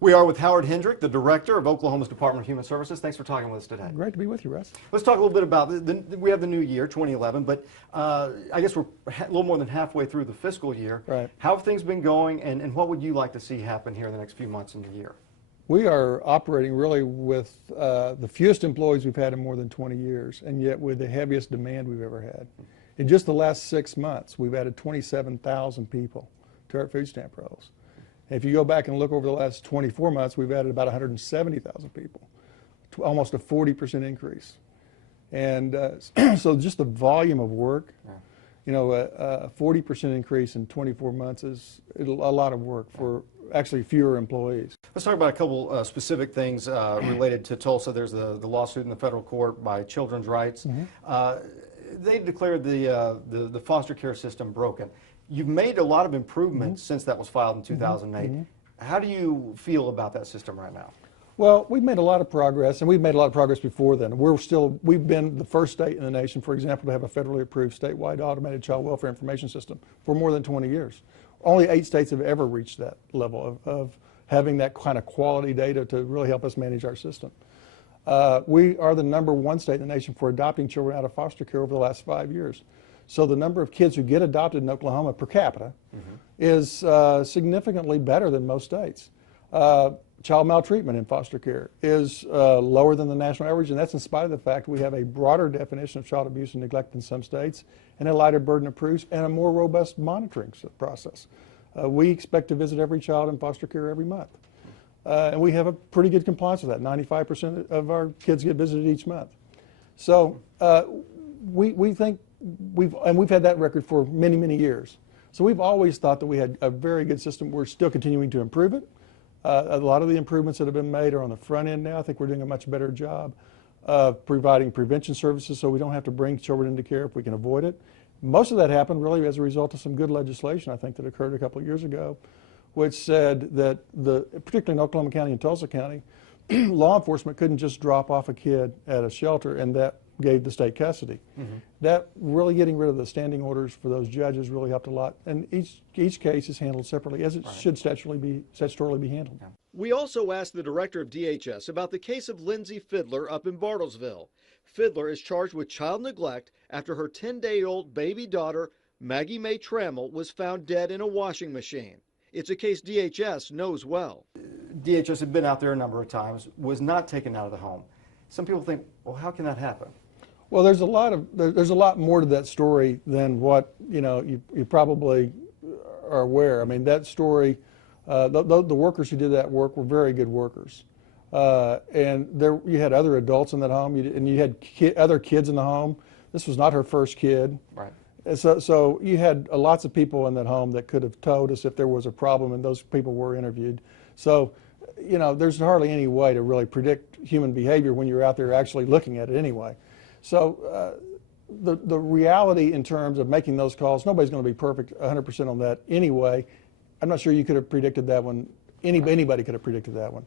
We are with Howard Hendrick, the Director of Oklahoma's Department of Human Services. Thanks for talking with us today. Great to be with you, Russ. Let's talk a little bit about, we have the new year, 2011, but I guess we're a little more than halfway through the fiscal year. Right. How have things been going, and what would you like to see happen here in the next few months in the year? We are operating really with the fewest employees we've had in more than 20 years, and yet with the heaviest demand we've ever had. In just the last 6 months, we've added 27,000 people to our food stamp rolls. If you go back and look over the last 24 months, we've added about 170,000 people, almost a 40% increase. And so just the volume of work, you know, a 40% increase in 24 months is a lot of work for actually fewer employees. Let's talk about a couple specific things related to Tulsa. There's the lawsuit in the federal court by Children's Rights. They declared the foster care system broken. You've made a lot of improvements since that was filed in 2008. How do you feel about that system right now? Well, we've made a lot of progress, and we've made a lot of progress before then. We've been the first state in the nation, for example, to have a federally approved statewide automated child welfare information system for more than 20 years. Only 8 states have ever reached that level of having that kind of quality data to really help us manage our system. We are the #1 state in the nation for adopting children out of foster care over the last 5 years. So the number of kids who get adopted in Oklahoma per capita is significantly better than most states. Child maltreatment in foster care is lower than the national average, and that's in spite of the fact we have a broader definition of child abuse and neglect in some states, and a lighter burden of proofs, and a more robust monitoring process. We expect to visit every child in foster care every month. And we have a pretty good compliance with that. 95% of our kids get visited each month. So we think we've had that record for many, many years. So we've always thought that we had a very good system. We're still continuing to improve it. A lot of the improvements that have been made are on the front end now. I think we're doing a much better job of providing prevention services so we don't have to bring children into care if we can avoid it. Most of that happened really as a result of some good legislation, I think, that occurred a couple of years ago, which said that, particularly in Oklahoma County and Tulsa County, law enforcement couldn't just drop off a kid at a shelter and that gave the state custody. That really getting rid of the standing orders for those judges really helped a lot. And each case is handled separately, as it should statutorily be handled. We also asked the director of DHS about the case of Lindsay Fiddler up in Bartlesville. Fiddler is charged with child neglect after her 10-day-old baby daughter, Maggie Mae Trammell, was found dead in a washing machine. It's a case DHS knows well. DHS had been out there a number of times, was not taken out of the home. Some people think, well, how can that happen? Well, there's a lot more to that story than what you probably are aware. I mean, that story, the workers who did that work were very good workers, and you had other adults in that home, and you had other kids in the home. This was not her first kid. Right. So you had lots of people in that home that could have told us if there was a problem, and those people were interviewed. So, there's hardly any way to really predict human behavior when you're out there actually looking at it anyway. So the reality in terms of making those calls, nobody's going to be perfect 100% on that anyway. I'm not sure you could have predicted that one. Anybody could have predicted that one.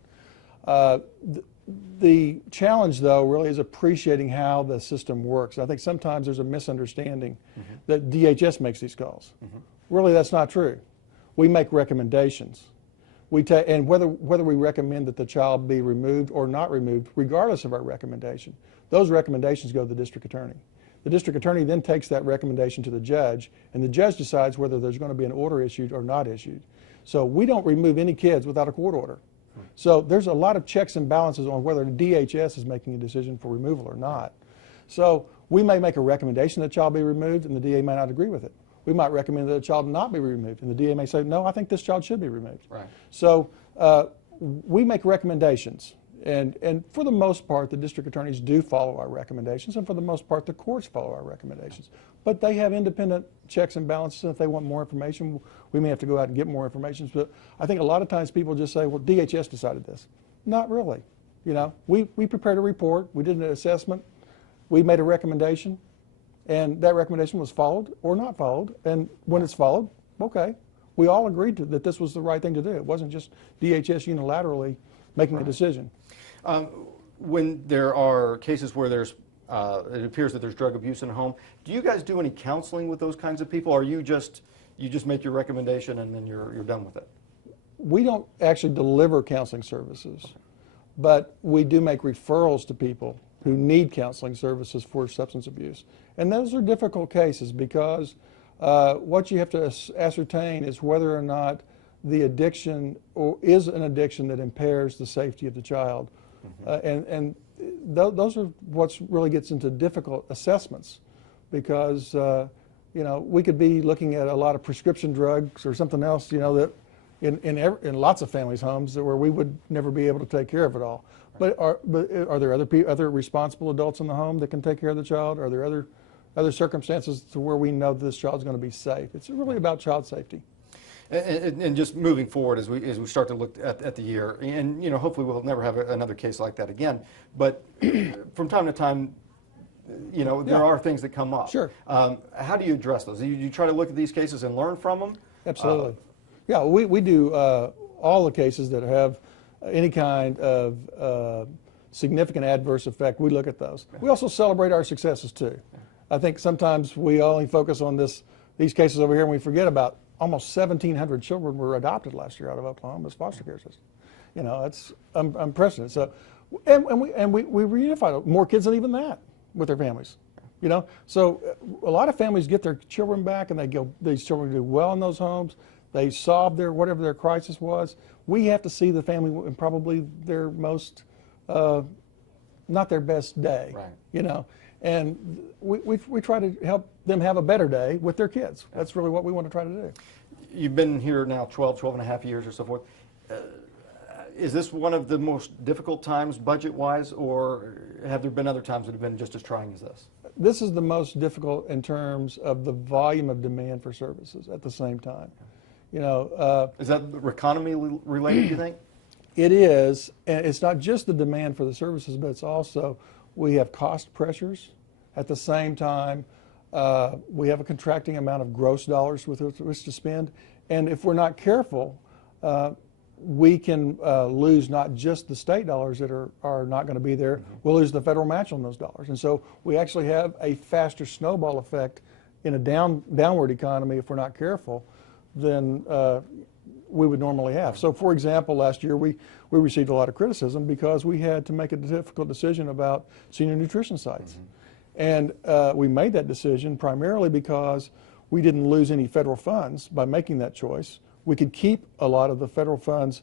The challenge, though, really is appreciating how the system works. I think sometimes there's a misunderstanding that DHS makes these calls. Really, that's not true. We make recommendations. And whether we recommend that the child be removed or not removed, regardless of our recommendation, those recommendations go to the district attorney. The district attorney then takes that recommendation to the judge, and the judge decides whether there's going to be an order issued or not issued. So we don't remove any kids without a court order. So there's a lot of checks and balances on whether DHS is making a decision for removal or not. So we may make a recommendation that the child be removed, and the DA may not agree with it. We might recommend that a child not be removed, and the DA may say, no, I think this child should be removed. Right. So we make recommendations, and for the most part, the district attorneys do follow our recommendations, and for the most part, the courts follow our recommendations. But they have independent checks and balances, and if they want more information, we may have to go out and get more information. But I think a lot of times people just say, well, DHS decided this. Not really. We prepared a report, we did an assessment, we made a recommendation, and that recommendation was followed or not followed. And when it's followed, okay, we all agreed that this was the right thing to do. It wasn't just DHS unilaterally making a decision. When there are cases where it appears that there's drug abuse in a home, do you guys do any counseling with those kinds of people, or you just make your recommendation and then you're done with it? we don't actually deliver counseling services, but we do make referrals to people who need counseling services for substance abuse. And those are difficult cases because what you have to ascertain is whether or not the addiction is an addiction that impairs the safety of the child. Those are what really gets into difficult assessments because you know, we could be looking at a lot of prescription drugs or something else, you know, that in lots of families' homes where we would never be able to take care of it all. But are there other responsible adults in the home that can take care of the child? Are there other circumstances to where we know that this child's going to be safe? It's really about child safety. And just moving forward as we start to look at the year, and you know, hopefully we'll never have another case like that again. But from time to time, you know, there are things that come up. Sure. How do you address those? You try to look at these cases and learn from them? Absolutely. Yeah, we do all the cases that have any kind of significant adverse effect. We look at those. We also celebrate our successes too. I think sometimes we only focus on these cases over here and we forget about almost 1,700 children were adopted last year out of Oklahoma's foster care system. You know, it's unprecedented. So, and we reunified more kids than even that with their families. You know, so a lot of families get their children back, and these children do well in those homes. They solve whatever their crisis was. We have to see the family in probably their most, not their best day. Right. You know, and we try to help them have a better day with their kids. That's really what we want to try to do. You've been here now 12 and a half years or so forth. Is this one of the most difficult times budget-wise, or have there been other times that have been just as trying as this? This is the most difficult in terms of the volume of demand for services at the same time. You know, is that economy related, you think? It is, and it's not just the demand for the services, but it's also we have cost pressures. At the same time, we have a contracting amount of gross dollars with which to spend, and if we're not careful, we can lose not just the state dollars that are not going to be there, we'll lose the federal match on those dollars. And so we actually have a faster snowball effect in a downward economy if we're not careful than we would normally have. So for example, last year we received a lot of criticism because we had to make a difficult decision about senior nutrition sites. And we made that decision primarily because we didn't lose any federal funds by making that choice. We could keep a lot of the federal funds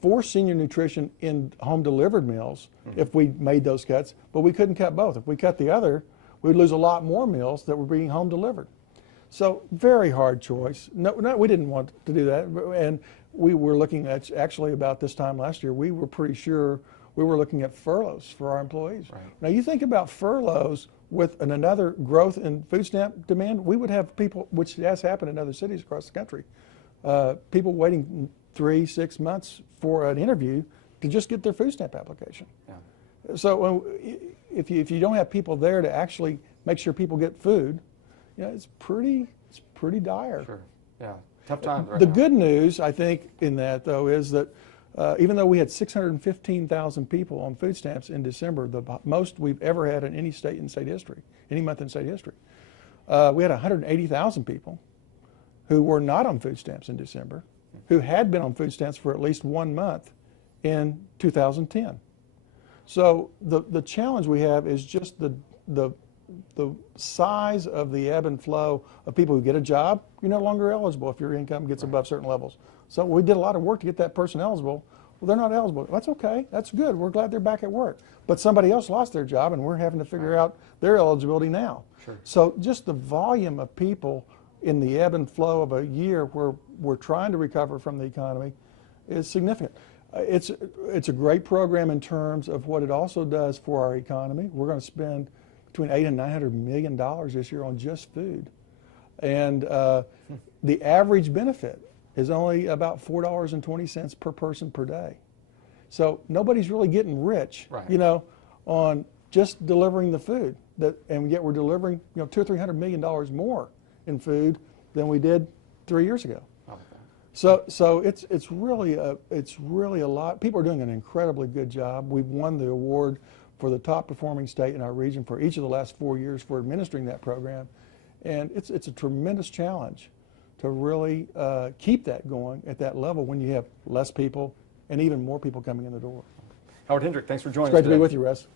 for senior nutrition in home delivered meals if we made those cuts, but we couldn't cut both. If we cut the other, we'd lose a lot more meals that were being home delivered. So very hard choice. No, we didn't want to do that. And we were looking at, actually about this time last year, we were pretty sure we were looking at furloughs for our employees. Right. Now you think about furloughs with another growth in food stamp demand, we would have people, which has happened in other cities across the country, people waiting 3-6 months for an interview to just get their food stamp application. Yeah. So if you don't have people there to actually make sure people get food, you know, it's pretty dire. Sure. Yeah. Tough times right The now. good news, I think, in that though, is that even though we had 615,000 people on food stamps in December, the most we've ever had in any state in state history, any month in state history, we had 180,000 people who were not on food stamps in December, who had been on food stamps for at least 1 month in 2010. So the challenge we have is just the size of the ebb and flow of people who get a job. You're no longer eligible if your income gets above certain levels. So we did a lot of work to get that person eligible. Well, they're not eligible. That's okay. That's good. We're glad they're back at work. But somebody else lost their job, and we're having to figure out their eligibility now. Sure. So just the volume of people in the ebb and flow of a year where we're trying to recover from the economy is significant. It's a great program in terms of what it also does for our economy. We're going to spend between $800 and $900 million this year on just food. And the average benefit is only about $4.20 per person per day. So nobody's really getting rich, you know, on just delivering the food. And yet we're delivering, you know, $200 or $300 million more in food than we did 3 years ago. So it's really a lot. People are doing an incredibly good job. We've won the award for the top performing state in our region for each of the last 4 years for administering that program, and it's a tremendous challenge to really keep that going at that level when you have less people and even more people coming in the door. Howard Hendrick, thanks for joining It's us great to be today. with you, Russ.